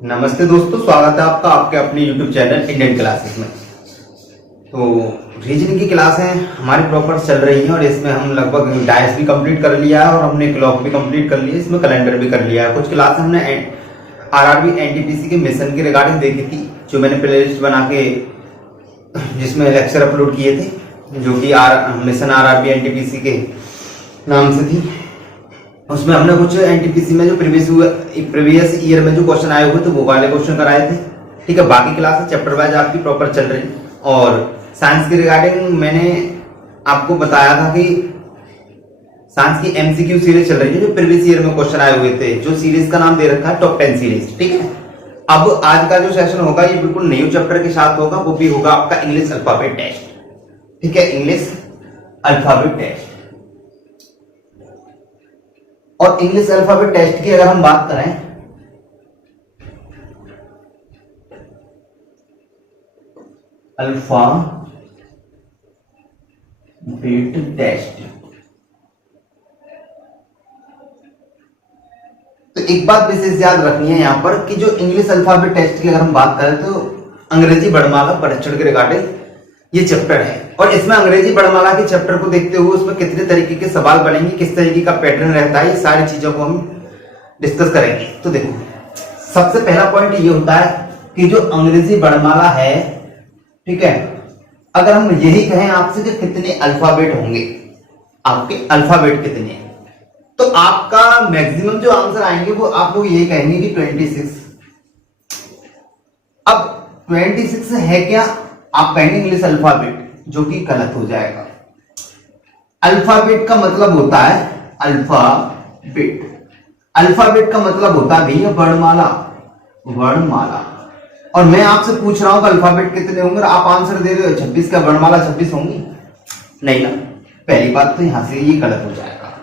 नमस्ते दोस्तों, स्वागत है आपका आपके अपने YouTube चैनल इंडियन क्लासेस में। तो रीजनिंग की क्लासें हमारी प्रॉपर चल रही हैं और इसमें हम लगभग डायस भी कंप्लीट कर लिया है और हमने क्लॉक भी कंप्लीट कर लिया है, इसमें कैलेंडर भी कर लिया है। कुछ क्लासें हमने आरआरबी एनटीपीसी के मिशन की रिगार्डिंग देखी थी, जो मैंने प्लेलिस्ट बना के जिसमें लेक्चर अपलोड किए थे, जो कि मिशन आरआरबी एनटीपीसी के नाम से थी। उसमें हमने कुछ एनटीपीसी में जो प्रीवियस ईयर में जो क्वेश्चन आए हुए थे वो वाले क्वेश्चन कराए थे। ठीक है, बाकी क्लासेस चैप्टर वाइज आपकी प्रॉपर चल रही। और साइंस के रिगार्डिंग मैंने आपको बताया था कि साइंस की एमसीक्यू सीरीज चल रही है, जो प्रीवियस ईयर में क्वेश्चन आए हुए थे, जो सीरीज का नाम दे रखा है टॉप 10 सीरीज। ठीक है, अब आज का जो सेशन होगा ये बिल्कुल न्यू चैप्टर के साथ होगा, वो भी होगा आपका इंग्लिश अल्फाबेट टेस्ट। ठीक है, इंग्लिश अल्फाबेट टेस्ट। और इंग्लिश अल्फाबेट टेस्ट की अगर हम बात करें, अल्फाबेट टेस्ट, तो एक बात विशेष याद रखनी है यहां पर कि जो इंग्लिश अल्फाबेट टेस्ट की अगर हम बात करें तो अंग्रेजी वर्णमाला परीक्षण के रिगार्डिंग ये चैप्टर है। और इसमें अंग्रेजी वर्णमाला के चैप्टर को देखते हुए उसमें कितने तरीके के सवाल बनेंगे, किस तरीके का पैटर्न रहता है, ये सारी चीजों को हम डिस्कस करेंगे। तो देखो, सबसे पहला पॉइंट ये होता है कि जो अंग्रेजी वर्णमाला है, ठीक है, अगर हम यही कहें आपसे कि कितने अल्फाबेट होंगे, आपके अल्फाबेट कितने हैं, तो आपका मैक्सिमम जो आंसर आएंगे वो आप लोग यही कहेंगे कि 26। अब 26 है क्या, आप कहेंगे इंग्लिश अल्फाबेट, जो कि गलत हो जाएगा। अल्फाबेट का मतलब होता है अल्फाबेट, अल्फाबेट का मतलब होता है भैया वर्णमाला, वर्णमाला। और मैं आपसे पूछ रहा हूं कि अल्फाबेट कितने होंगे, आप आंसर दे रहे हो 26 का, वर्णमाला 26 होंगी? नहीं ना, पहली बात तो यहां से ये गलत हो जाएगा।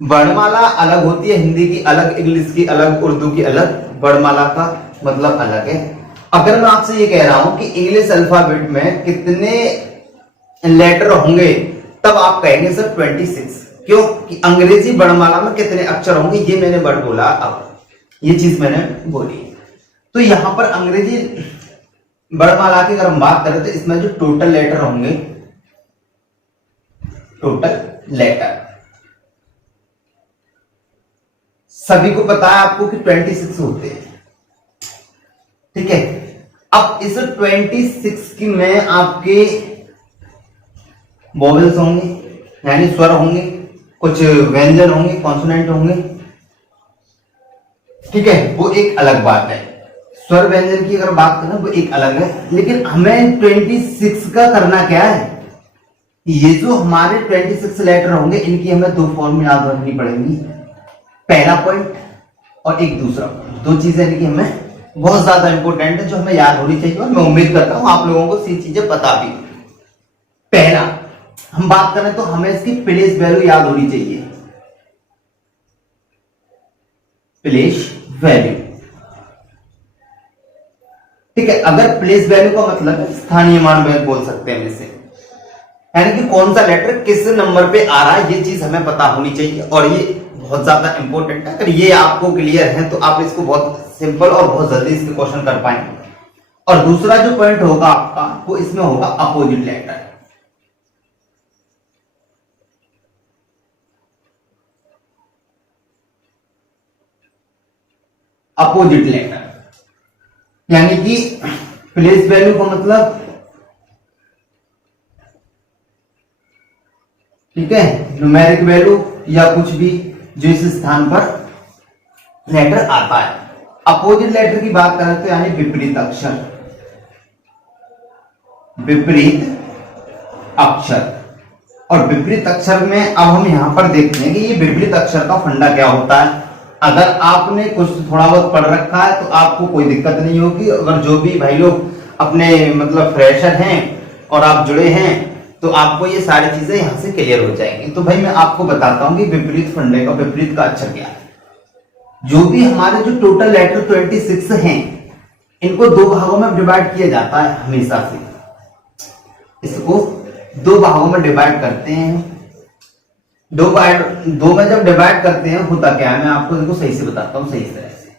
वर्णमाला अलग होती है, हिंदी की अलग, इंग्लिश की अलग, उर्दू की अलग, वर्णमाला का मतलब अलग है। अगर मैं आपसे ये कह रहा हूं कि इंग्लिश अल्फाबेट में कितने लेटर होंगे, तब आप कहेंगे सर 26। क्यों? कि अंग्रेजी वर्णमाला में कितने अक्षर होंगे, ये मैंने वर्ड बोला, अब ये चीज मैंने बोली। तो यहां पर अंग्रेजी वर्णमाला की अगर हम बात करें तो इसमें जो टोटल लेटर होंगे, टोटल लेटर सभी को पता है आपको कि 26 होते हैं। ठीक है, अब इस 26 की में आपके वोवेल्स होंगे, यानी स्वर होंगे, कुछ व्यंजन होंगे, कॉन्सोनेंट होंगे। ठीक है, वो एक अलग बात है। स्वर व्यंजन की अगर बात करें वो एक अलग है, लेकिन हमें 26 का करना क्या है, ये जो हमारे 26 लेटर होंगे इनकी हमें दो फॉर्म याद रखनी पड़ेंगी। पहला पॉइंट और एक दूसरा पॉइंट, दो चीजें इनकी हमें बहुत ज्यादा इंपॉर्टेंट है, जो हमें याद होनी चाहिए और मैं उम्मीद करता हूं आप लोगों को सी चीजें पता भी। पहला हम बात करें तो हमें इसकी प्लेस वैल्यू याद होनी चाहिए, प्लेस वैल्यू। ठीक है, अगर प्लेस वैल्यू का मतलब है स्थानीय मान बोल सकते हैं इसे, यानी कि कौन सा लेटर किस नंबर पे आ रहा है, ये चीज हमें पता होनी चाहिए और ये बहुत ज्यादा इंपॉर्टेंट है। अगर ये आपको क्लियर है तो आप इसको बहुत सिंपल और बहुत जल्दी इसके क्वेश्चन कर पाएंगे। और दूसरा जो पॉइंट होगा आपका, वो इसमें होगा अपोजिट लेटर। अपोजिट लेटर यानी कि प्लेस वैल्यू का मतलब, ठीक है, न्यूमेरिक वैल्यू या कुछ भी जो इस स्थान पर लेटर आता है। अपोजिट लेटर की बात करें तो यानी विपरीत अक्षर, विपरीत अक्षर। और विपरीत अक्षर में अब हम यहां पर देखते हैं कि ये विपरीत अक्षर का फंडा क्या होता है। अगर आपने कुछ थोड़ा बहुत पढ़ रखा है तो आपको कोई दिक्कत नहीं होगी। अगर जो भी भाई लोग अपने मतलब फ्रेशर हैं और आप जुड़े हैं तो आपको ये सारी चीजें यहां से क्लियर हो जाएंगी। तो भाई मैं आपको बताता हूं कि विपरीत फंडे का, विपरीत का अक्षर क्या है। जो भी हमारे जो टोटल लेटर 26 हैं, इनको दो भागों में डिवाइड किया जाता है हमेशा से। इसको दो भागों में डिवाइड करते हैं। दो में जब डिवाइड करते हैं होता क्या है, मैं आपको इनको सही से बताता हूं, सही तरह से।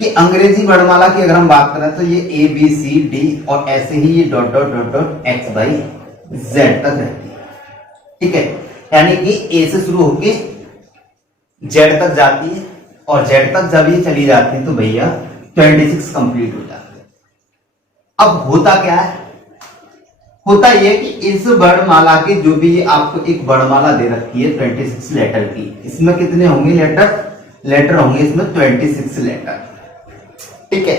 कि अंग्रेजी वर्णमाला की अगर हम बात करें तो ये ए बी सी डी और ऐसे ही ये dot dot dot dot X Y Z तक रहती है, ठीक है। यानी कि ए से शुरू होके जेड तक जाती है और जेड तक जब ये चली जाती है तो भैया 26 कंप्लीट हो जाते हैं। अब होता क्या है, होता यह कि इस वर्णमाला के जो भी आपको एक वर्णमाला दे रखी है 26 लेटर की, इसमें कितने होंगे लेटर होंगे इसमें 26 लेटर, ठीक है।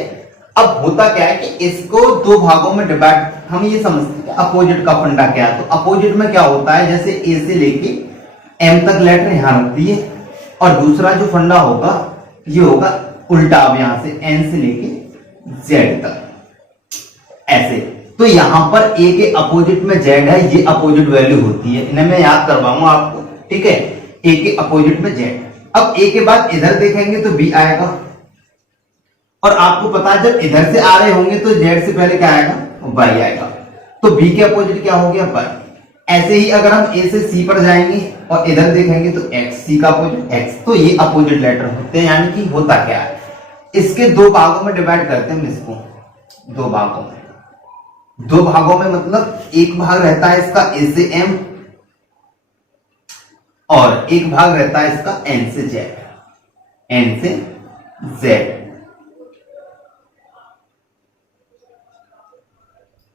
अब होता क्या है कि इसको दो भागों में डिवाइड, हम ये समझते हैं अपोजिट का फंडा क्या है। तो अपोजिट में क्या होता है, जैसे ए से लेके एम तक लेटर यहां रखती है और दूसरा जो फंडा होगा ये होगा उल्टा, अब यहां से एन से लेके जेड तक ऐसे। तो यहां पर ए के अपोजिट में जेड है, ये अपोजिट वैल्यू होती है, इन्हें मैं याद करवाऊंगा आपको, ठीक है। ए के अपोजिट में जेड। अब ए के बाद इधर देखेंगे तो बी आएगा और आपको पता है जब इधर से आ रहे होंगे तो जेड से पहले क्या आएगा, वाई आएगा। तो बी के अपोजिट क्या हो गया, वाई। ऐसे ही अगर हम ए से सी पर जाएंगे और इधर देखेंगे तो एक्स, सी का अपोजिट एक्स। तो ये अपोजिट लेटर होते हैं। यानी कि होता क्या है, इसके दो भागों में डिवाइड करते हैं इसको, दो भागों में मतलब एक भाग रहता है इसका ए से एम और एक भाग रहता है इसका एन से जेड,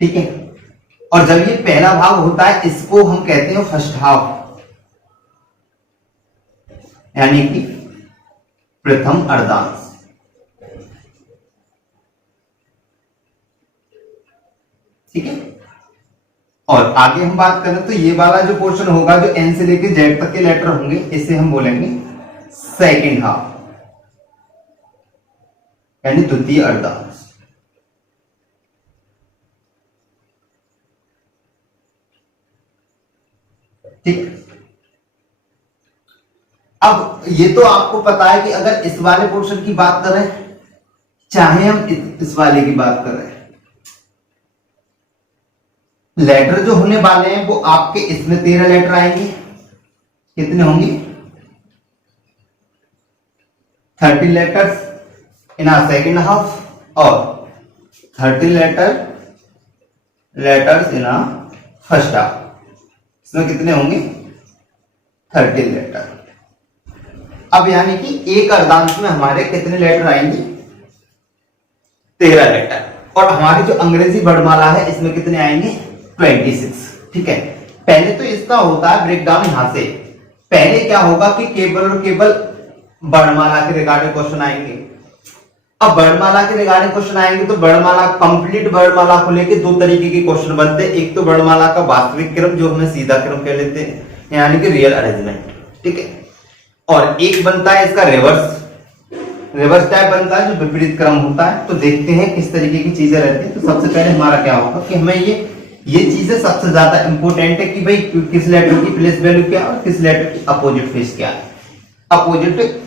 ठीक है। और जब ये पहला भाग होता है इसको हम कहते हैं फर्स्ट हाफ, यानी कि प्रथम अर्धांश, ठीक है। और आगे हम बात करें तो ये वाला जो पोर्शन होगा जो एन से लेकर जेड तक के लेटर होंगे इसे हम बोलेंगे सेकेंड हाफ, यानी द्वितीय अर्धांश, ठीक। अब ये तो आपको पता है कि अगर इस वाले पोर्शन की बात करें, चाहे हम इस वाले की बात करें, लेटर जो होने वाले हैं वो आपके इसमें 13 लेटर आएंगे। कितने होंगे, 30 letters in a second half और 30 letters in a first half. इसमें कितने होंगे, 30 लेटर। अब यानी कि एक अर्धांश में हमारे कितने लेटर आएंगे, 13 लेटर। और हमारी जो अंग्रेजी वर्णमाला है इसमें कितने आएंगे, 26, ठीक है। पहले तो इसका होता है ब्रेकडाउन यहां से, पहले क्या होगा कि केवल और केवल वर्णमाला के रिगार्डिंग क्वेश्चन आएंगे। अब वर्णमाला के रिगार्डिंग क्वेश्चन आएंगे तो वर्णमाला, कंप्लीट वर्णमाला को लेके दो तरीके के क्वेश्चन बनते हैं। एक तो वर्णमाला का वास्तविक क्रम जो हमें सीधा क्रम कह लेते हैं, यानी कि रियल अरेंजमेंट, ठीक है। और एक बनता है इसका रिवर्स टाइप बनता है जो विपरीत क्रम होता है। तो देखते हैं किस तरीके की चीजें रहती है। तो सबसे पहले हमारा क्या होगा कि हमें ये चीजें सबसे ज्यादा इंपॉर्टेंट है कि भाई किस लेटर की प्लेस वैल्यू क्या है और किस लेटर की अपोजिट फेस क्या है। अपोजिट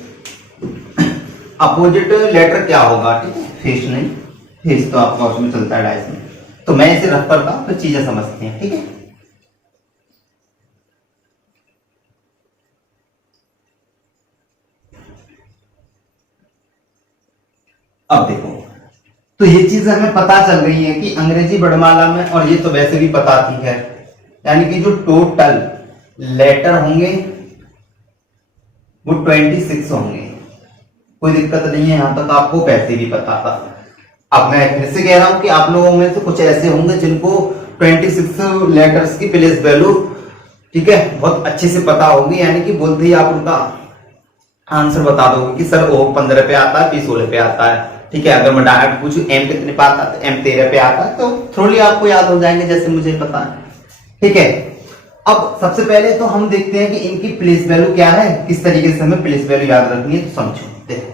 लेटर क्या होगा, ठीक है, फेस नहीं, फेस तो आपका उसमें चलता है डायस में। तो मैं इसे रफ करता हूं तो चीजें समझते हैं, ठीक है। अब देखो, तो ये चीजें हमें पता चल रही है कि अंग्रेजी वर्णमाला में, और ये तो वैसे भी पता थी है, यानी कि जो टोटल लेटर होंगे वो 26 होंगे। कोई दिक्कत नहीं है, यहां तक आपको वैसे भी पता था। अब मैं फिर से कह रहा हूं कि आप लोगों में से कुछ ऐसे होंगे जिनको 26 लेटर्स की प्लेस वैल्यू, ठीक है, बहुत अच्छे से पता होगी। यानी कि बोलते ही आप उनका आंसर बता दोगे कि सर ओ 15 पे आता है, 16 पे आता है, ठीक है। अगर मैं डायरेक्ट पूछूं एम कितने पे आता है तो एम 13 पे आता है, तो थ्रोली आपको याद हो जाएंगे जैसे मुझे पता है, ठीक है। अब सबसे पहले तो हम देखते हैं कि इनकी प्लेस वैल्यू क्या है, किस तरीके से हमें प्लेस वैल्यू याद रखनी है। तो समझो, देखो,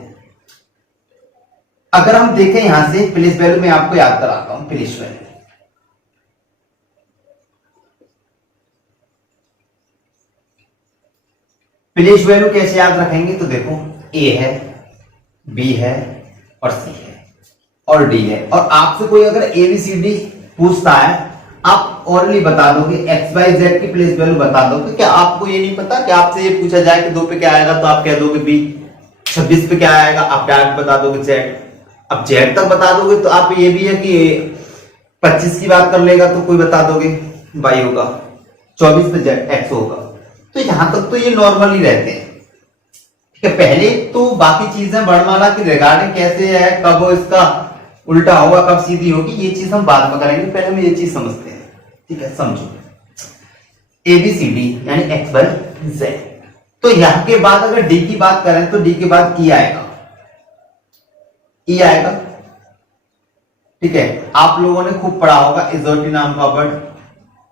अगर हम देखें यहां से प्लेस वैल्यू में आपको याद कराता हूं। प्लेस वैल्यू प्लेस वैल्यू कैसे याद रखेंगे, तो देखो ए है, बी है और सी है और डी है। और आपसे कोई अगर ABCD पूछता है, आप ओनली बता दोगे XYZ की प्लेस वैल्यू बता दोगे। क्या आपको ये नहीं पता कि आपसे ये पूछा जाए कि 2 पे क्या आएगा तो आप कह दोगे बी, 26 पे क्या आएगा आप डायरेक्ट बता दोगे Z, अब जेड तक बता दोगे तो आप ये भी है कि 25 की बात कर लेगा तो कोई बता दोगे वाई होगा, 24 पे जेड एक्स होगा। तो यहां तक तो ये नॉर्मल ही रहते हैं, ठीक है। पहले तो बाकी चीजें वर्णमाला की रिगार्डिंग कैसे है, कब इसका उल्टा होगा, कब सीधी होगी, ये चीज हम बाद में करेंगे, पहले हम ये चीज समझते हैं, ठीक है। समझो ABCD यानी एक्स वाई जेड। तो यहां के बाद अगर डी की बात करें तो डी के बाद ई आएगा, ई आएगा, ठीक है। आप लोगों ने खूब पढ़ा होगा इजोटी नाम का वर्ड,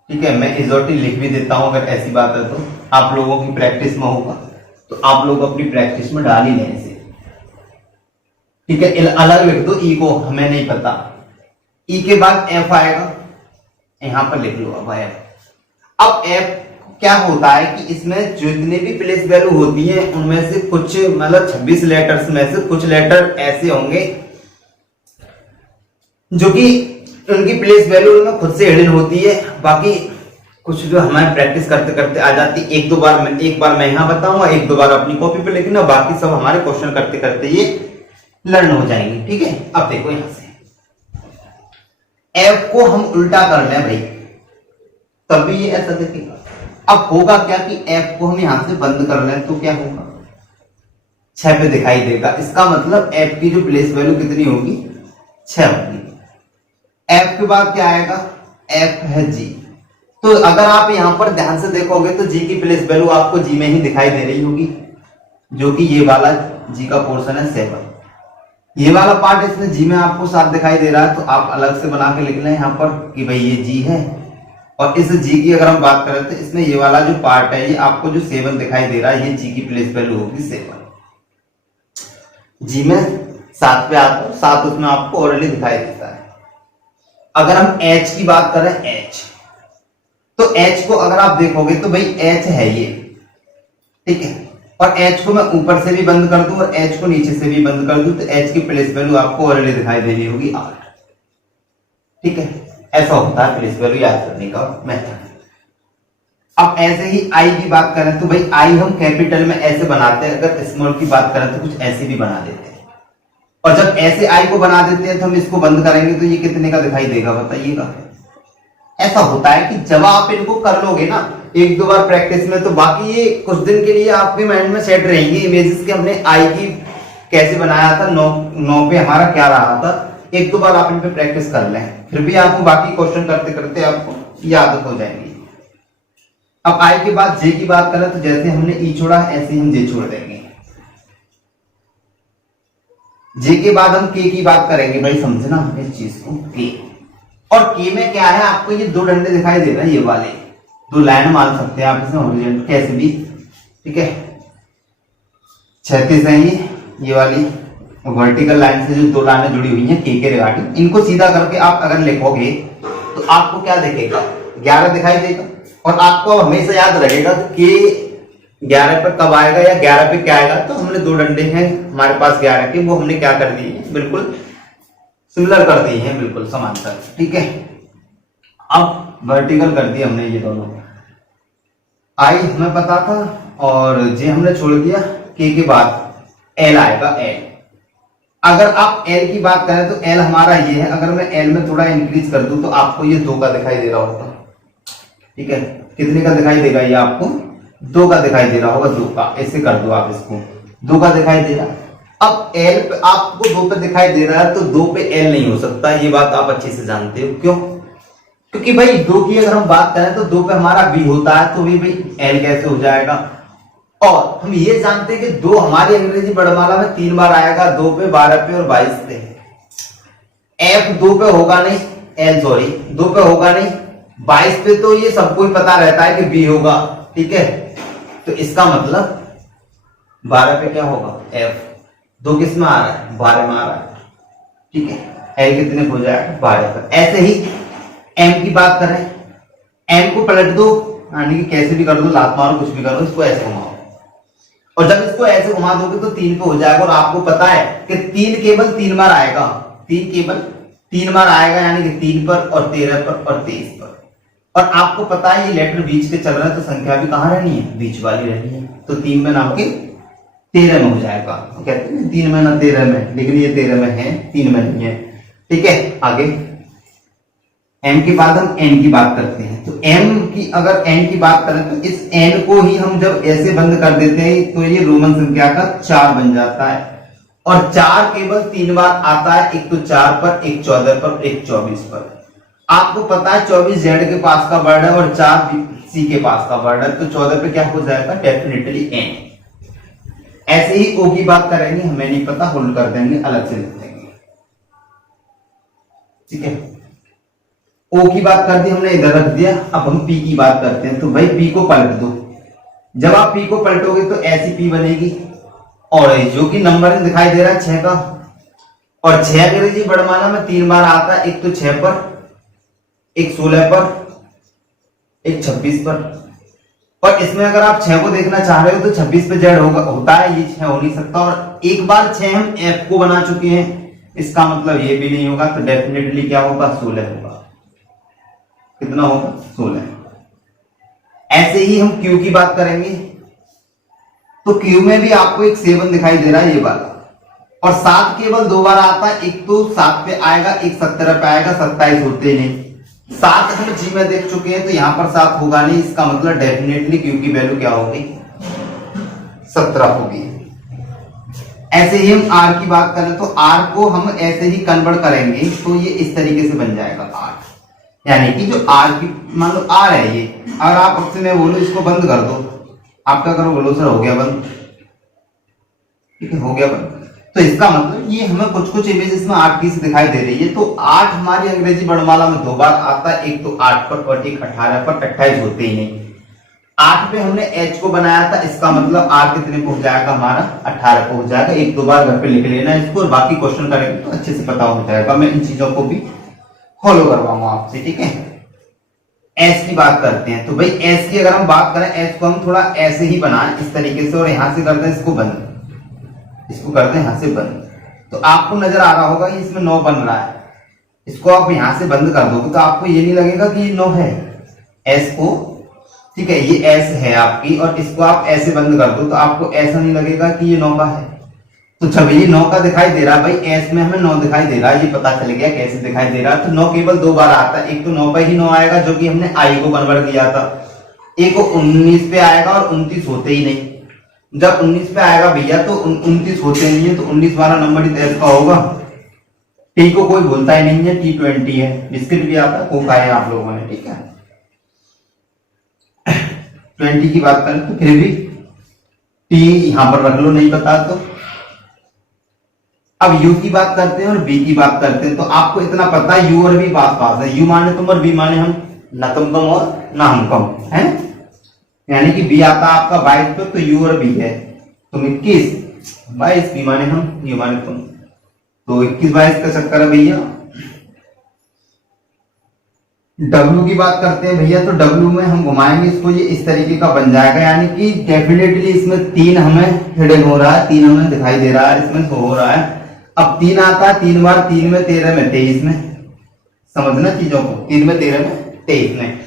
ठीक है। मैं इजोटी लिख भी देता हूं अगर ऐसी बात है तो, आप लोगों की प्रैक्टिस में होगा तो आप लोग अपनी प्रैक्टिस में डाल ही लें इसे, ठीक है। अलग लिख दो ई को, हमें नहीं पता। ई के बाद एफ आएगा, यहां पर लिख लो अब एफ। अब एफ क्या होता है कि इसमें जितने भी प्लेस वैल्यू होती है उनमें से कुछ मतलब 26 लेटर्स में से कुछ लेटर ऐसे होंगे जो कि उनकी प्लेस वैल्यू उनमें खुद से हिडन होती है, बाकी कुछ जो हमारे प्रैक्टिस करते करते आ जाती है। एक बार मैं यहां बताऊंगा, एक दो बार अपनी कॉपी पे लिखना, बाकी सब हमारे क्वेश्चन करते करते ये लर्न हो जाएंगे, ठीक है। अब देखो यहां से एफ को हम उल्टा कर लें भाई, तभी ये ऐसा दिखेगा। अब होगा क्या कि एफ को हम यहां से बंद कर लें तो क्या होगा, 6 पे दिखाई देगा। इसका मतलब एफ की जो प्लेस वैल्यू कितनी होगी, 6 होगी। एफ के बाद क्या आएगा, एफ है जी। तो अगर आप यहां पर ध्यान से देखोगे तो जी की प्लेस वैल्यू आपको जी में ही दिखाई दे रही होगी, जो कि ये वाला जी का पोर्शन है 7। ये वाला पार्ट इसमें जी में आपको साथ दिखाई दे रहा है, तो आप अलग से बना के लिख लें यहां पर कि भाई ये जी है। और इस जी की अगर हम बात करें तो इसमें ये वाला जो पार्ट है, ये आपको जो 7 दिखाई दे रहा है, ये जी की प्लेस वैल्यू होगी 7। जी में 7 पे आता है, 7 उसमें आपको ऑलरेडी दिखाई देता है। अगर हम एच की बात करें, एच, तो एच को अगर आप देखोगे तो भाई एच है ये, ठीक है। और एच को मैं ऊपर से भी बंद कर दूं और एच को नीचे से भी बंद कर दूं तो एच की प्लेस वैल्यू आपको ऑलरेडी दिखाई दे रही होगी 8, ठीक है। ऐसा होता है प्लेस वैल्यू याद करने का मेथड। अब ऐसे ही आई की बात करें तो भाई आई हम कैपिटल में ऐसे बनाते हैं, अगर स्मॉल की बात करें तो कुछ ऐसे भी बना देते हैं। और जब ऐसे आई को बना देते हैं तो हम इसको बंद करेंगे तो ये कितने का दिखाई देगा बताइएगा। ऐसा होता है कि जब आप इनको कर लोगे ना एक दो बार प्रैक्टिस में, तो बाकी ये कुछ दिन के लिए आपके माइंड में सेट रहेंगे इमेजेस के, हमने आई की कैसे बनाया था, 9 पे हमारा क्या रहा था। एक दो बार आप इन पे प्रैक्टिस कर लें, फिर भी आपको बाकी क्वेश्चन करते करते आपको ये आदत हो जाएंगी। अब आई के बाद जे की बात करें तो जैसे हमने ई छोड़ा ऐसे हम जे छोड़ देंगे। जे के बाद हम के की बात करेंगे, भाई समझना इस चीज को, के। और के में क्या है, आपको ये 2 डंडे दिखाई दे रहे हैं, ये वाले 2 लाइन मान सकते हैं आप इसमें हॉरिजॉन्टल कैसे भी, ठीक है। क्षैतिज है ये वाली वर्टिकल लाइन से जो 2 लाइनें जुड़ी हुई हैं के रिगार्डिंग, इनको सीधा करके आप अगर लिखोगे तो आपको क्या दिखेगा, 11 दिखाई देगा। और आपको हमेशा याद रहेगा कि 11 पर कब आएगा या 11 पे क्या आएगा। तो हमने 2 डंडे हैं हमारे पास 11 के, वो हमने क्या कर दिए, बिल्कुल सिमिलर कर दिए हैं, बिल्कुल समांतर, ठीक है। अब वर्टिकल कर दिए हमने ये दोनों, आई हमें पता था और जे हमने छोड़ दिया। के बाद एल आएगा, एल। अगर आप एल की बात करें तो एल हमारा ये है, अगर मैं एल में थोड़ा इंक्रीज कर दूं तो आपको ये 2 का दिखाई दे रहा होगा, ठीक है। कितने का दिखाई देगा, ये आपको 2 का दिखाई दे रहा होगा, 2 का। ऐसे कर दो आप इसको, 2 का दिखाई दे रहा। अब एल पे आपको 2 पे दिखाई दे रहा है तो 2 पे एल नहीं हो सकता, ये बात आप अच्छे से जानते हो। क्यों? क्योंकि भाई 2 की अगर हम बात करें तो 2 पे हमारा बी होता है, तो भी भाई एल कैसे हो जाएगा। और हम ये जानते हैं कि 2 हमारी अंग्रेजी वर्णमाला में 3 बार आएगा, 2 पे, 12 पे और 22 पे। एफ 2 पे होगा नहीं, एल सॉरी 2 पे होगा नहीं, 22 पे तो ये सबको ही पता रहता है कि बी होगा, ठीक है। तो इसका मतलब 12 पे क्या होगा, एफ। 2 किस में आ रहा है, 12 में आ रहा है, ठीक है। एल कितने हो जाएगा, 12 पर। ऐसे ही एम की बात करें, एम को पलट दो, यानी कि कैसे भी कर दो, लात मारो, कुछ भी करो, इसको ऐसे घुमाओ। और जब इसको ऐसे घुमा दोगे तो 3 पे हो जाएगा। और आपको पता है कि 3 केवल 3 बार आएगा, 3 केवल 3 बार आएगा, यानी कि 3 पर और 13 पर और 23 पर। और आपको पता है ये लेटर बीच के चल रहा है तो संख्या भी कहां रहनी है, बीच वाली रहनी है। तो 3 में नाम के 13 में हो जाएगा। तो कहते हैं 3 में ना 13 में, लेकिन ये 13 में है, 3 में नहीं है। ठीक है, आगे m के बाद हम n की बात करते हैं। तो m की अगर n की बात करें तो इस n को ही हम जब ऐसे बंद कर देते हैं तो ये रोमन संख्या का 4 बन जाता है। और 4 केवल 3 बार आता है, एक तो 4 पर, एक 14 पर, एक 24 पर। आपको पता है 24 z के पास का वर्ड है और 4 c के पास का वर्ड है, तो 14 पे क्या हो जाएगा, डेफिनेटली n। ऐसे ही o की बात करेंगे, हमें नहीं पता, होल्ड कर देंगे, अलग से लिख देंगे। ठीक है, o की बात कर दी हमने, इधर रख दिया। अब हम p की बात करते हैं। तो भाई p को पलट दो। जब आप p को पलटोगे तो ऐसी p बनेगी, और जो कि नंबर दिखाई दे रहा है 6 का, और 6 अंग्रेजी वर्णमाला में 3 बार आता है, एक तो 6 पर, एक 16 पर, एक 26 पर। और इसमें अगर आप 6 को देखना चाह रहे हो तो 26 पे जेड होता है, ये 6 हो नहीं सकता। और एक बार 6 हम f को बना चुके हैं, इसका मतलब ये भी नहीं होगा, तो डेफिनेटली क्या होगा, 16 होगा। कितना होगा, 16। ऐसे ही हम Q की बात करेंगे। तो Q में भी आपको एक 7 दिखाई दे रहा है, ये वाला। और 7 केवल 2 बार आता है, एक तो 7 पे आएगा, एक 17 पे आएगा, 27 होते नहीं। 7 हम G में देख चुके हैं, तो यहां पर 7 होगा नहीं, इसका मतलब डेफिनेटली Q की वैल्यू क्या होगी, 17 होगी। ऐसे ही हम R की बात करें तो R को हम ऐसे ही कन्वर्ट करेंगे, तो ये इस तरीके से बन जाएगा R। यानी कि जो R की, मान लो R है ये, अगर आप अब से मैं बोलूं इसको बंद कर दो, आप क्या करोगे, बोलो सर हो गया बंद। ठीक है, हो गया बंद। तो इसका मतलब ये हमें कुछ कुछ इमेजेस में 8 की से दिखाई दे रही है। तो 8 हमारी अंग्रेजी वर्णमाला में 2 बार आता है, एक तो 8 पर और एक 18 पर, 28 होते ही नहीं। 8 पे हमने H को बनाया था, इसका मतलब R कितने पे हो जाएगा, हमारा 18 पे हो जाएगा। 1-2 बार घर पे लिख लेना इसको, और बाकी क्वेश्चन करेंगे तो अच्छे से पता हो जाएगा। मैं इन चीजों को भी फॉलो करवाऊंगा आपसे। ठीक है, एस की बात करते हैं। तो भाई एस की अगर हम बात करें, एस को हम थोड़ा ऐसे ही बनाएं, इस तरीके से, और यहां से करते हैं इसको बंद, इसको करते हैं यहां से बंद। तो आपको नजर आ रहा होगा इसमें 9 बन रहा है। इसको आप यहां से बंद कर दोगे तो आपको ये नहीं लगेगा कि ये 9 है, एस को। ठीक है, ये एस है आपकी, और इसको आप ऐसे बंद कर दो तो आपको ऐसा नहीं लगेगा कि ये 9 का है। तो जब ये 9 का दिखाई दे रहा है, भाई एस में हमें 9 दिखाई दे रहा है, ये पता चल गया कैसे दिखाई दे रहा है। तो 9 केवल 2 बार आता है, एक तो 9 पे ही 9 आएगा, जो कि हमने आई को कन्वर्ट किया था। एक को 19 पे आएगा, और 29 होते ही नहीं। जब 19 पे आएगा भैया तो 29 होते नहीं है, तो 19 वाला नंबर ही एस का होगा। टी को कोई बोलता ही नहीं है, T20 है, बिस्किट भी आता है, को खाए आप लोगों ने। ठीक है, 20 की बात करें तो फिर भी टी यहां पर रख लो, नहीं पता तो। अब U की बात करते हैं और V की बात करते हैं। तो आपको इतना पता है U और V पास पास है, U माने तुम और V माने हम, ना तुम कम और ना हम कम है। यानी कि V आता है आपका 22 पे, तो U और V है, तुम 21, 22, V माने हम, U माने तुम, तो 21-22 का चक्कर है भैया। W की बात करते हैं भैया। तो W में हम घुमाएंगे इसको, ये इस तरीके का बन जाएगा। यानी कि डेफिनेटली इसमें 3 हमें हिडन हो रहा है, 3 हमें दिखाई दे रहा है, इसमें हो रहा है। अब 3 आता है, 3 बार, 3 में 13 में 23 में, समझना चीजों को, 3 में 13 में 23 में।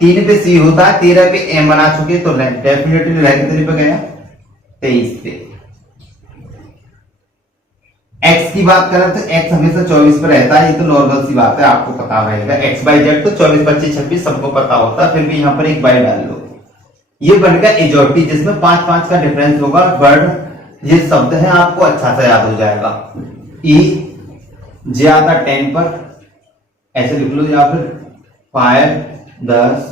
3 पे C होता है, 13 पे M बना चुके, तो डेफिनेटली रैंक कितने पे गया, 23 पे। X की बात करें तो X हमेशा 24 पे रहता है, ये तो नॉर्मल सी बात है, आपको पता रहेगा। X बाई जेड तो 24, 25, 26 सबको पता होता है, फिर भी यहाँ पर एक बाई डाल लो। ये बन गया इजोटी, जिसमें 5-5 का डिफरेंस होगा। वर्ड ये शब्द है, आपको अच्छा से याद हो जाएगा। ई जे आता 10 पर, ऐसे लिख लो, या फिर 5, 10,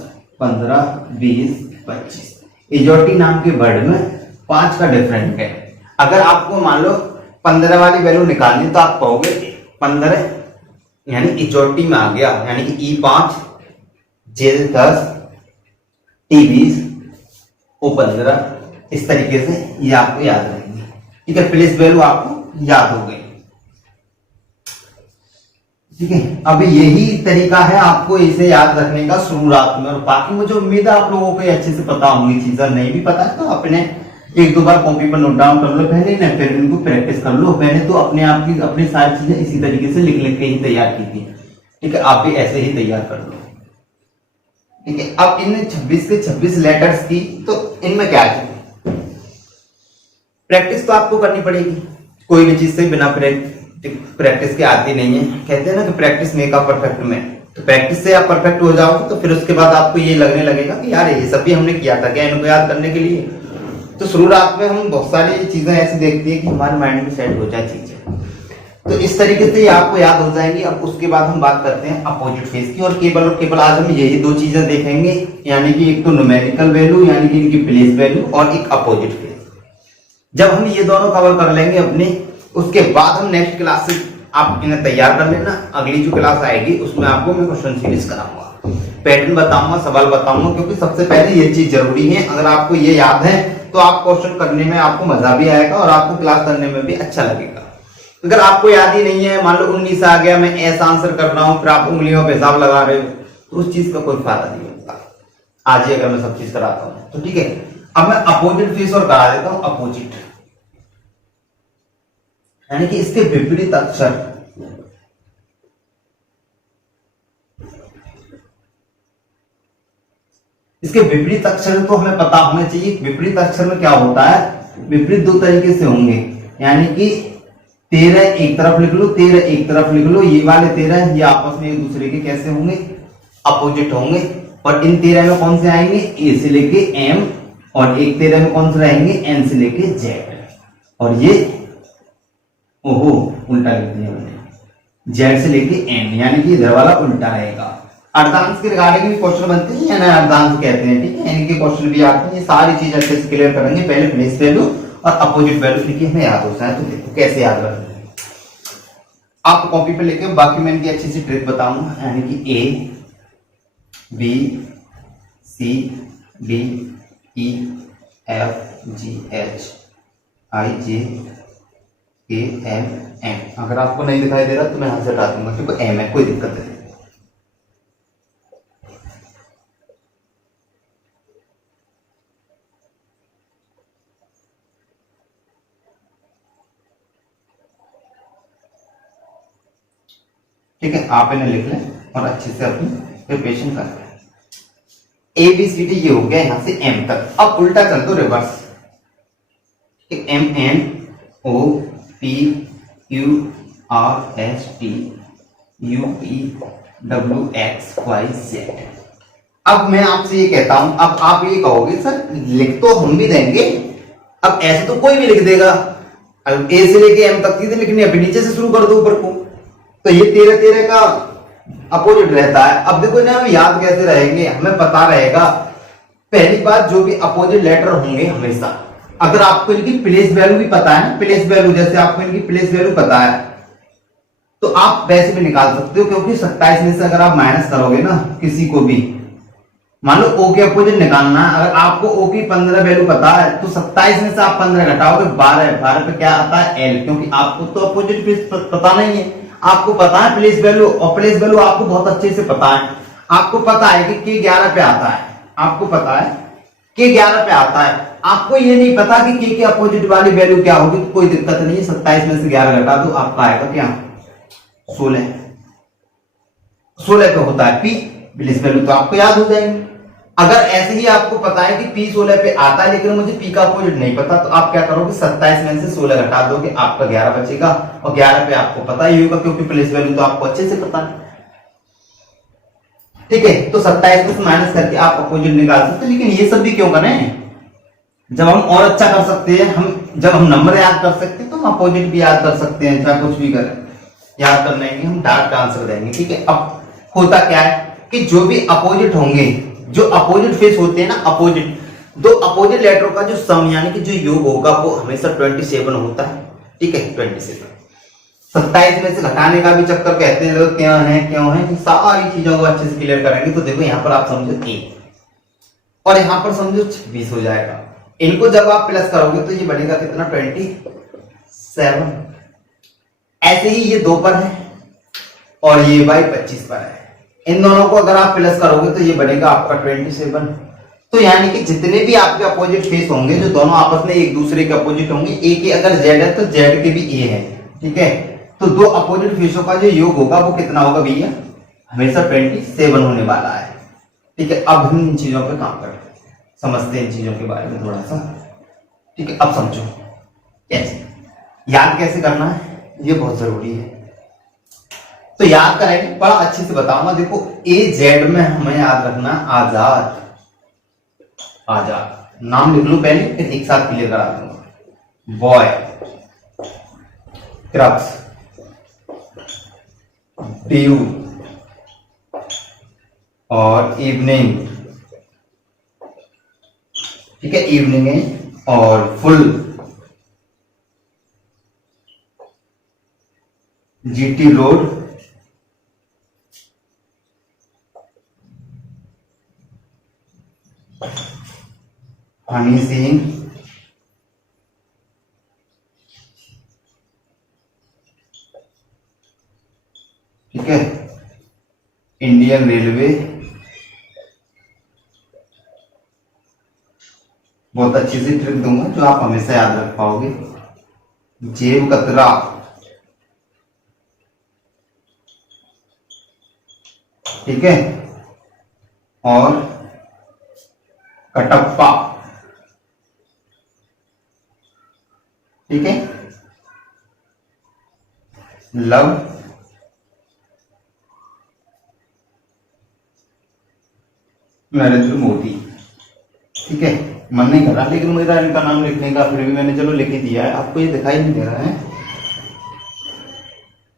15, 20, 25। इजोटी नाम के वर्ड में 5 का डिफरेंस है। अगर आपको मान लो 15 वाली वैल्यू निकालनी, तो आप कहोगे 15 यानी इजोटी में आ गया, यानी कि ई 5, जे 10, टी 20, ओ 15, इस तरीके से ये आपको याद रहेगी। ठीक है, प्लेस वैल्यू आपको याद हो गई। ठीक है, अब यही तरीका है आपको इसे याद रखने का शुरुआत में, और बाकी मुझे उम्मीद है आप लोगों को अच्छे से पता होंगी। चीजें नहीं भी पता है तो अपने 1-2 बार कॉपी पर नोट डाउन कर लो पहले, ना फिर इनको प्रैक्टिस कर लो। मैंने तो अपने आप की अपनी सारी चीजें इसी तरीके से लिख लिख के ही तैयार की थी। ठीक है, आप भी ऐसे ही तैयार कर लो। ठीक है, अब इन 26 के 26 लेटर्स की, तो इनमें क्या है, प्रैक्टिस तो आपको करनी पड़ेगी, कोई भी चीज से बिना प्रैक्टिस के आती नहीं है। कहते हैं ना कि practice make a perfect man. तो प्रैक्टिस से आप परफेक्ट हो जाओगे तो फिर उसके बाद आपको ये लगने लगेगा कि यार ये सब भी हमने किया था क्या इनको याद करने के लिए। तो शुरुआत में हम बहुत सारी चीजें ऐसी देखती है कि हमारे माइंड में सेट हो जाए चीजें, तो इस तरीके से ये आपको याद हो जाएंगी। अब उसके बाद हम बात करते हैं अपोजिट फेस की, और केवल आज हम यही दो चीजें देखेंगे, यानी कि एक तो न्यूमेरिकल वैल्यू यानी कि इनकी प्लेस वैल्यू, और एक अपोजिट फेस। जब हम ये दोनों कवर कर लेंगे अपने, उसके बाद हम नेक्स्ट क्लास से आप इन्हें तैयार कर लेना। अगली जो क्लास आएगी उसमें आपको मैं क्वेश्चन सीरीज कराऊंगा, पैटर्न बताऊंगा, सवाल बताऊंगा, क्योंकि सबसे पहले ये चीज जरूरी है। अगर आपको ये याद है तो आप क्वेश्चन करने में आपको मजा भी आएगा और आपको क्लास करने में भी अच्छा लगेगा। अगर आपको याद ही नहीं है, मान लो 19 आ गया, मैं ऐसा आंसर कर रहा हूं, फिर आप उंगलियों पे हिसाब लगा रहे हो, तो उस चीज का कोई फायदा नहीं होता। आज ही अगर मैं सब चीज कराता हूं तो ठीक है। अब मैं अपोजिट फेस और करा देता हूं अपोजिट, यानी कि इसके विपरीत अक्षर। इसके विपरीत अक्षर तो हमें पता होना चाहिए। विपरीत अक्षर में क्या होता है, विपरीत दो तरीके से होंगे, यानी कि 13 एक तरफ लिख लो, 13 एक तरफ लिख लो। ये वाले 13 ये आपस में एक दूसरे के कैसे होंगे, अपोजिट होंगे। और इन 13 में कौन से आएंगे, ए से लेके एम, और एक 13 में कौन से रहेंगे, एन से लेके जेड। और ये ओहो उल्टा लिख दिया मैंने, जेड से लेके एन, यानी कि इधर वाला उल्टा रहेगा। अर्धांश के रिगार्डिंग भी क्वेश्चन बनते हैं, या ना अर्धांश कहते हैं, ठीक है, इनके क्वेश्चन भी आते हैं। ये सारी चीज अच्छे से क्लियर करेंगे। पहले प्लेस वैल्यू और अपोजिट वैल्यू लिखिए, हमें याद होता है। तो देखो कैसे याद रखना है, आप कॉपी पे लेके, बाकी मैं इनकी अच्छी सी ट्रिक बताऊंगा, यानी कि A B C D E F G H I J K M N. अगर आपको नहीं दिखाई दे रहा तो मैं यहां से हटा दूंगा, क्योंकि एम है, कोई दिक्कत नहीं। ठीक है, आप इन्हें लिख लें और अच्छे से अपनी प्रिपरेशन कर लें। ए बी सी डी ये हो गया यहां से एम तक। अब उल्टा चल दो, reverse. M N O P Q R S T U P W X Y Z. अब मैं आपसे ये कहता हूं, अब आप ये कहोगे सर लिख तो हम भी देंगे, अब ऐसे तो कोई भी लिख देगा, ए से लेके एम तक सीधे लिखनी है, फिर नीचे से शुरू कर दो ऊपर को, तो ये 13 का अपोजिट रहता है। अब देखो ना, हम याद कैसे रहेंगे, हमें पता रहेगा। पहली बात, जो भी अपोजिट लेटर होंगे हमेशा, अगर आपको इनकी प्लेस वैल्यू भी पता है, प्लेस वैल्यू जैसे आपको इनकी प्लेस वैल्यू पता है, तो आप वैसे भी निकाल सकते हो। क्योंकि 27 में से अगर आप माइनस करोगे ना किसी को भी, मान लो ओ के अपोजिट निकालना है, अगर आपको ओ की 15 वैल्यू पता है तो 27 में से आप 15 घटाओगे 12, 12 पे क्या आता है एल, क्योंकि आपको तो अपोजिट फेस पता नहीं है, आपको पता है प्लेस वैल्यू, और प्लेस वैल्यू आपको बहुत अच्छे से पता है। आपको पता है कि के 11 पे आता है, आपको पता है के 11 पे आता है, आपको ये नहीं पता कि के अपोजिट वाली वैल्यू क्या होगी, तो कोई दिक्कत नहीं है। 27 में से 11 घटा दो, आपका आएगा क्या, 16। 16 पे होता है पी, प्लेस वैल्यू तो आपको याद हो जाएगी। अगर ऐसे ही आपको पता है कि पी 16 पे आता है, लेकिन मुझे पी का अपोजिट नहीं पता, तो आप क्या करोगे, 27 में से 16 घटा दोगे, आपका 11 बचेगा, और 11 पे आपको पता ही होगा, क्योंकि प्लेस वैल्यू तो आपको अच्छे से पता है। ठीक है, तो 27 में से माइनस करके आप अपोजिट निकाल सकते हैं। लेकिन ये सब भी क्यों करें, जब हम और अच्छा कर सकते हैं, जब हम नंबर याद कर सकते हैं तो हम अपोजिट भी याद कर सकते हैं, चाहे कुछ भी करें, याद कर लेंगे हम, डायरेक्ट आंसर देंगे। ठीक है, अब होता क्या है कि जो भी अपोजिट होंगे, जो अपोजिट फेस होते हैं ना, अपोजिट दो अपोजिट लेटरों का जो सम यानी कि जो योग होगा वो हमेशा 27 होता है। ठीक है, 27। 27 में से घटाने का भी चक्कर कहते हैं लोग, क्या है क्यों है, सारी चीजों को अच्छे से क्लियर करेंगे। तो देखो यहाँ पर आप समझो 1 और यहाँ पर समझो 26 हो जाएगा। इनको जब आप प्लस करोगे तो ये बनेगा कितना, 27। ऐसे ही ये 2 पर है और ये बाई 25 पर है। इन दोनों को अगर आप प्लस करोगे तो ये बनेगा आपका 27। तो यानी कि जितने भी आपके अपोजिट फेस होंगे, जो दोनों आपस में एक दूसरे के अपोजिट होंगे, ए के अगर जेड है तो जेड के भी ए है। ठीक है, तो दो अपोजिट फेसों का जो योग होगा वो कितना होगा भैया, हमेशा 27 होने वाला है। ठीक है, अब हम इन चीजों पे काम करते हैं, समझते हैं इन चीजों के बारे में थोड़ा सा। ठीक है, अब समझो कैसे याद कैसे करना है, ये बहुत जरूरी है। तो याद करेंगे, बड़ा अच्छे से बताऊंगा। देखो AZ में हमें याद रखना आजाद, आजाद नाम लिख लो पहले, फिर एक साथ क्लियर करा दूंगा। बॉय, क्रक्स, ड्यू और इवनिंग, ठीक है, इवनिंग है, और full, GT road, Honey Singh, ठीक है, इंडियन रेलवे, बहुत अच्छी सी ट्रिक दूंगा जो आप हमेशा याद रख पाओगे। जेब कतरा, ठीक है, और कटप्पा, ठीक है, लव, नरेंद्र मोदी, ठीक है। मन नहीं कर रहा लेकिन मेरा इनका नाम लिखने का, फिर भी मैंने चलो लिख ही दिया है। आपको ये दिखाई नहीं दे रहा है,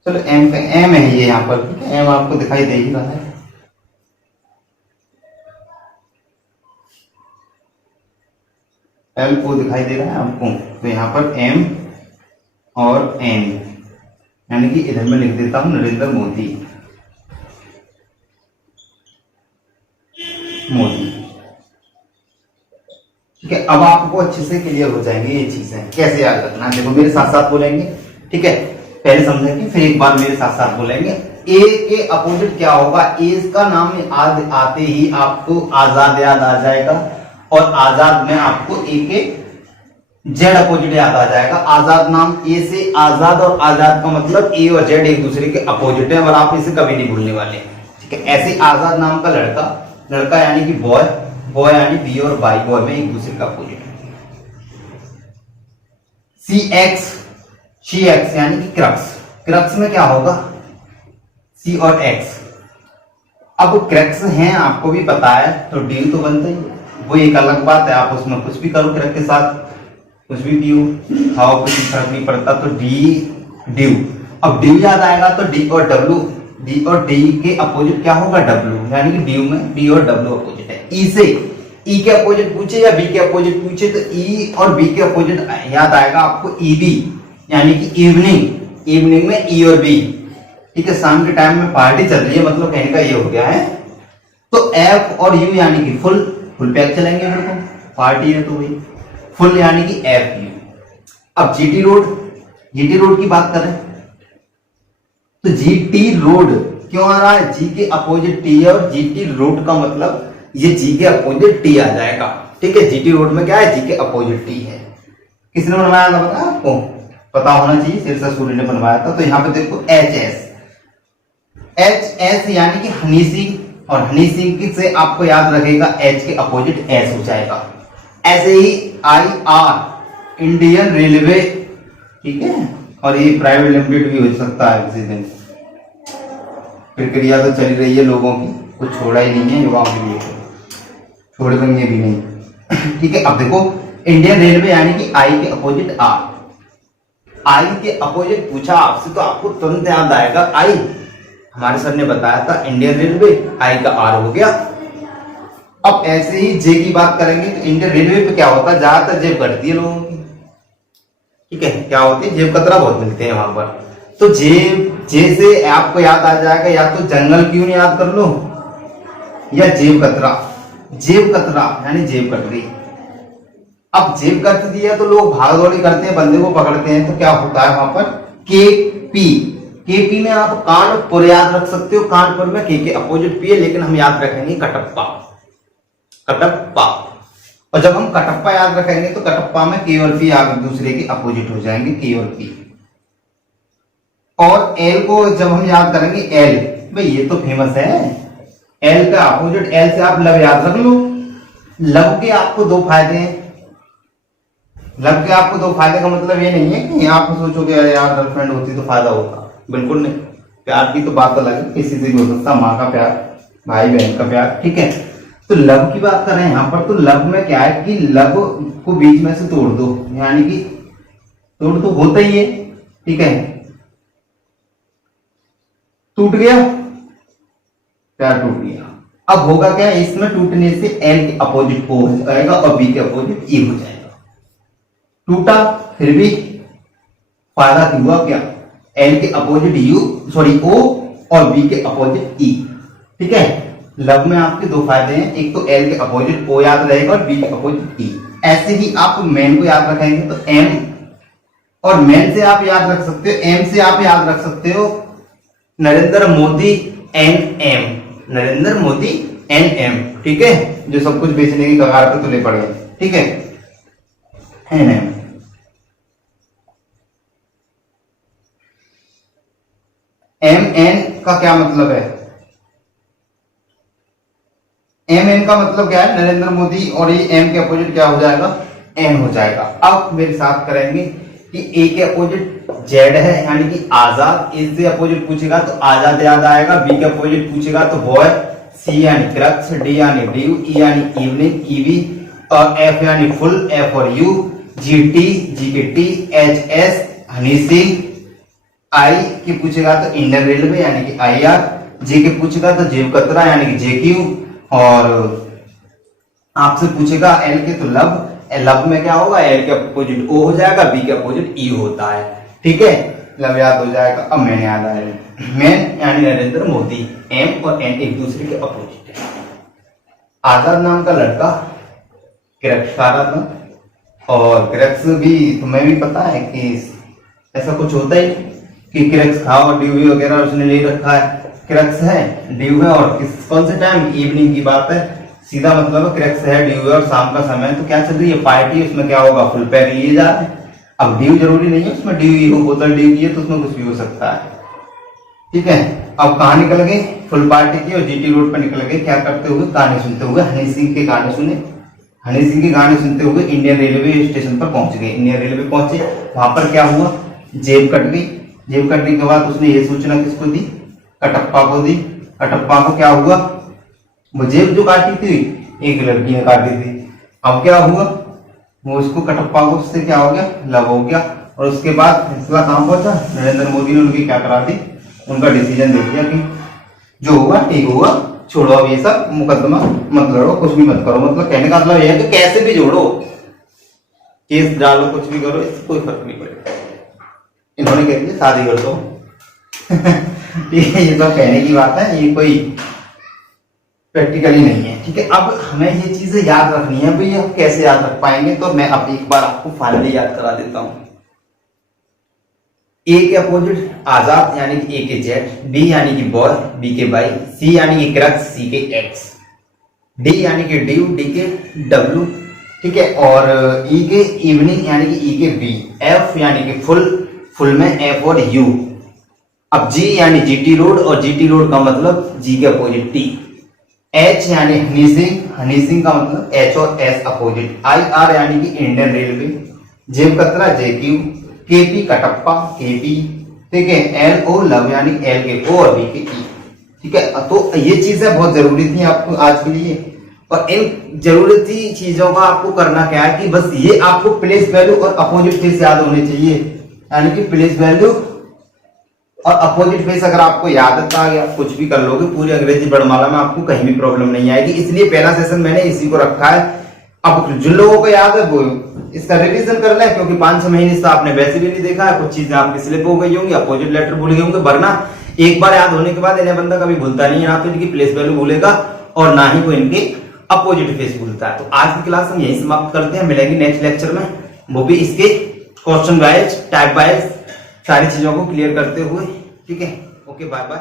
चलो एम का एम है ये यहाँ पर, ठीक है, एम आपको दिखाई दे ही रहा है। एल को दिखाई दे रहा है आपको, तो यहाँ पर एम और एन, यानी कि इधर मैं लिख देता हूं नरेंद्र मोदी, मोदी, ठीक है। अब आपको अच्छे से क्लियर हो जाएंगे ये चीजें, कैसे याद रखना है। देखो मेरे साथ साथ बोलेंगे, ठीक है, पहले समझेंगे फिर एक बार मेरे साथ साथ बोलेंगे। ए के अपोजिट क्या होगा, ए का नाम आते ही आपको आजाद याद आ जाएगा, और आजाद में आपको ए के जेड अपोजिट याद आ जाएगा। आजाद नाम ए से आजाद, और आजाद का मतलब ए और जेड एक दूसरे के अपोजिट है, और आप इसे कभी नहीं भूलने वाले, ठीक है। ऐसे आजाद नाम का लड़का, लड़का यानी कि बॉय, बॉय यानी बी और बाई, बॉय में एक दूसरे का अपोजिट है। सी एक्स यानी कि क्रक्स, क्रक्स में क्या होगा, सी और एक्स। अब क्रक्स हैं आपको भी पता है, तो डी तो बनता ही, वो एक अलग बात है, आप उसमें कुछ भी करो क्रक के साथ, कुछ भी ड्यू खाओ, कुछ फर्क नहीं पड़ता, तो डी ड्यू। अब ड्यू याद आएगा तो डी और डब्ल्यू, डी और डी के अपोजिट क्या होगा, डब्ल्यू, यानी कि ड्यू में डी और डब्ल्यू अपोजिट है। ई से ई के अपोजिट पूछे या बी के अपोजिट पूछे, तो ई और बी के अपोजिट याद आएगा आपको ईबी, यानी कि इवनिंग, इवनिंग में ई और बी, ठीक है। शाम के टाइम में पार्टी चल रही है, मतलब कहने का ये हो गया है। तो एफ और यू यानी कि फुल, फुल पैक चलेंगे मेरे को, पार्टी है तो वही फुल, यानी कि एफ यू। अब जीटी रोड, जीटी रोड की बात करें तो जीटी रोड क्यों आ रहा है, जी के अपोजिट टी है, और जीटी रोड का मतलब ये जी के अपोजिट टी आ जाएगा, ठीक है। जीटी रोड में क्या है, जी के अपोजिट टी है। किसने बनवाया था पता है आपको, पता होना चाहिए, सिरसा सूर्य ने बनवाया था। तो यहाँ पे देखो एच एस, एच एस यानी कि हनी सिंह, और हनी सिंह से आपको याद रखेगा एच के अपोजिट एस हो जाएगा। ऐसे ही आई आर, इंडियन रेलवे, ठीक है, और ये प्राइवेट लिमिटेड भी हो सकता है किसी दिन। प्रक्रिया तो चली रही है लोगों की, कुछ छोड़ा ही नहीं है युवाओं के लिए, छोड़ देंगे भी नहीं, ठीक है। अब देखो इंडियन रेलवे यानी कि आई के अपोजिट आर, आई के अपोजिट पूछा आपसे तो आपको तुरंत याद आएगा आई, हमारे सर ने बताया था इंडियन रेलवे, आई का आर हो गया। अब ऐसे ही जे की बात करेंगे तो इंडियन रेलवे पे क्या होता है, ज्यादातर जेब कटती है लोगों की, ठीक है, क्या होती है, जेब कतरा बहुत मिलते हैं वहां पर। तो जेब, जे से आपको याद आ जाएगा या तो जंगल क्यों याद कर लो, या जेब कतरा, जेब कतरा यानी जेब कट गई। अब जेब कट दिया तो लोग भाग दौड़ी करते हैं, बंदे को पकड़ते हैं, तो क्या होता है वहां पर, केपी, केपी में आप कानपुर याद रख सकते हो, कानपुर में के अपोजिट पी है, लेकिन हम याद रखेंगे कटप्पा, कटप्पा। और जब हम कटप्पा याद रखेंगे तो कटप्पा में के और पी एक दूसरे के अपोजिट हो जाएंगे, के और पी। और एल को जब हम याद करेंगे, एल भाई ये तो फेमस है, एल का अपोजिट, एल से आप लव याद रख लो। लव के आपको दो फायदे हैं, लव के आपको दो फायदे का मतलब ये नहीं है कि आप सोचोगे अरे यार गर्लफ्रेंड होती तो फायदा होता, बिल्कुल नहीं। प्यार की तो बात अलग है, किसी से भी हो सकता, माँ का प्यार, भाई बहन का प्यार, ठीक है। तो लव की बात कर रहे हैं यहाँ पर, तो लव में क्या है कि लव को बीच में से तोड़ दो, यानी कि तोड़ तो होता ही है, ठीक है। टूट गया, प्यार टूट गया। अब होगा क्या, इसमें टूटने से एल के अपोजिट ओ हो जाएगा और बी के अपोजिट ई हो जाएगा। टूटा फिर भी फायदा हुआ क्या, एल के अपोजिट यू सॉरी ओ और बी के अपोजिट ई, ठीक है। लव में आपके दो फायदे हैं, एक तो एल के अपोजिट ओ याद रहेगा और बी के अपोजिट ई। ऐसे ही आप मेन को याद रखेंगे तो एम, और मेन से आप याद रख सकते हो, एम से आप याद रख सकते हो Narendra Modi N M, Narendra Modi N M, ठीक है, जो सब कुछ बेचने की कगार पे तुले पड़े, ठीक है, एन एम। एम एन का क्या मतलब है, एम एन का मतलब क्या है, नरेंद्र मोदी, और ये एम के अपोजिट क्या हो जाएगा, एन हो जाएगा। अब मेरे साथ करेंगे कि ए के अपोजिट जेड है यानी कि आजाद, ए से अपोजिट पूछेगा तो आजाद याद आएगा, बी के अपोजिट पूछेगा तो बॉय, सी यानी क्रक्स, डी यानी ड्यू, ई यानी इवनिंग ईवी, और एफ यानी फुल, एफ और U, G T G K T, H S Honey Singh, I के पूछेगा तो इंडियन रेलवे यानी कि आई आर, जे के पूछेगा तो जेब कतरा यानी कि जे क्यू, और आपसे पूछेगा एल के तो लव, लव में क्या होगा, एल के अपोजिट ओ हो जाएगा, बी के अपोजिट ई होता है, ठीक है। लव याद हो जाएगा। अब मैन याद आएगा, मैन यानी नरेंद्र मोदी, एम और एन एक दूसरे के अपोजिट है। आजाद नाम का लड़का क्रैक्स खा रहा था, और क्रैक्स भी तुम्हें भी पता है कि ऐसा कुछ होता ही कि क्रैक्स खाओ, ड्यू वगैरह उसने ले रखा है, क्रैक्स है ड्यू है, और कौन से टाइम, इवनिंग की बात है, सीधा मतलब क्रैक्स है ड्यू है और शाम का समय, तो क्या चल रही है पार्टी, उसमें क्या होगा, फुल पैक लिए जा रहे हैं। अब ड्यू जरूरी नहीं है उसमें ड्यू ही हो, बोतल ड्यू की है तो उसमें कुछ भी हो सकता है, ठीक है। अब कहाँ निकल गए, फुल पार्टी की, और जीटी रोड पर निकल गए, क्या करते हुए, गाने सुनते हुए, हनी सिंह के गाने सुने, हनी सिंह के गाने सुनते हुए इंडियन रेलवे स्टेशन पर पहुंच गए। इंडियन रेलवे पहुंचे, वहां पर क्या हुआ, जेब कट गई, जेब कटने के बाद उसने ये सूचना किसको दी, कटप्पा को दी। कटप्पा को क्या हुआ, वो जेब जो काटी थी एक लड़की ने काटी थी, अब क्या हुआ, वो उसको कटप्पा को उससे क्या हो गया, लव हो गया, और उसके बाद फैसला कहां पहुंचा, नरेंद्र मोदी ने उनकी क्या करा दी, उनका डिसीजन दे दिया कि जो हुआ ठीक हुआ, छोड़ो अब ये सब मुकदमा मत लड़ो, कुछ भी मत करो, मतलब कहने का मतलब यह है कि कैसे भी जोड़ो, केस डालो, कुछ भी करो, इससे कोई फर्क नहीं पड़ेगा। इन्होंने कह दिया शादी कर दो ठीक है, ये तो कहने की बात है, ये कोई प्रैक्टिकली नहीं है, ठीक है। अब हमें ये चीजें याद रखनी है, भाई हम कैसे याद रख पाएंगे, तो मैं अब एक बार आपको फाइनली याद करा देता हूं। ए के अपोजिट आजाद यानी कि ए के जेड, बी यानी कि बॉय, बी के बाई, सी यानी कि क्रक्स, सी के एक्स, डी यानी कि ड्यू, डी के डब्ल्यू, ठीक है, और ई के इवनिंग यानी कि ई के बी, एफ यानी कि फुल, फुल में एफ और यू। अब जी यानी जीटी रोड, और जीटी रोड का मतलब जी के अपोजिट टी। एच यानी हनी सिंह, हनी सिंह का मतलब एच और एस अपोजिट। आई आर यानी कि इंडियन रेलवे, जेब कतरा जे क्यू, केपी कटप्पा केपी, ठीक है, एल ओ लव यानी एल के ओ और बी के ई, ठीक है। तो ये चीजें बहुत जरूरी थी आपको आज के लिए, और इन जरूरती चीजों का आपको करना क्या है कि बस ये आपको प्लेस वैल्यू और अपोजिट फेस याद होने चाहिए, यानी कि प्लेस वैल्यू और अपोजिट फेस अगर आपको याद आ गया, कुछ भी कर लोगे, पूरी अंग्रेजी वर्णमाला में आपको कहीं भी प्रॉब्लम नहीं आएगी। इसलिए पहला सेशन मैंने इसी को रखा है। अब जिन लोगों को याद है वो इसका रिवीजन कर लें, क्योंकि 5-6 महीने से आपने वैसे भी नहीं देखा है, कुछ चीजें आपकी स्लिप हो गई होंगी, अपोजिट लेटर भूल गए होंगे, वरना एक बार याद होने के बाद इन्हें बंदा कभी भूलता नहीं है, ना तो इनकी प्लेस वैल्यू भूलेगा और ना ही वो इनके अपोजिट फेस भूलता है। तो आज की क्लास हम यही समाप्त करते हैं, मिलेंगे नेक्स्ट लेक्चर में, वो भी इसके क्वेश्चन वाइज, टाइप वाइज सारी चीजों को क्लियर करते हुए, ठीक है। Okay, bye bye.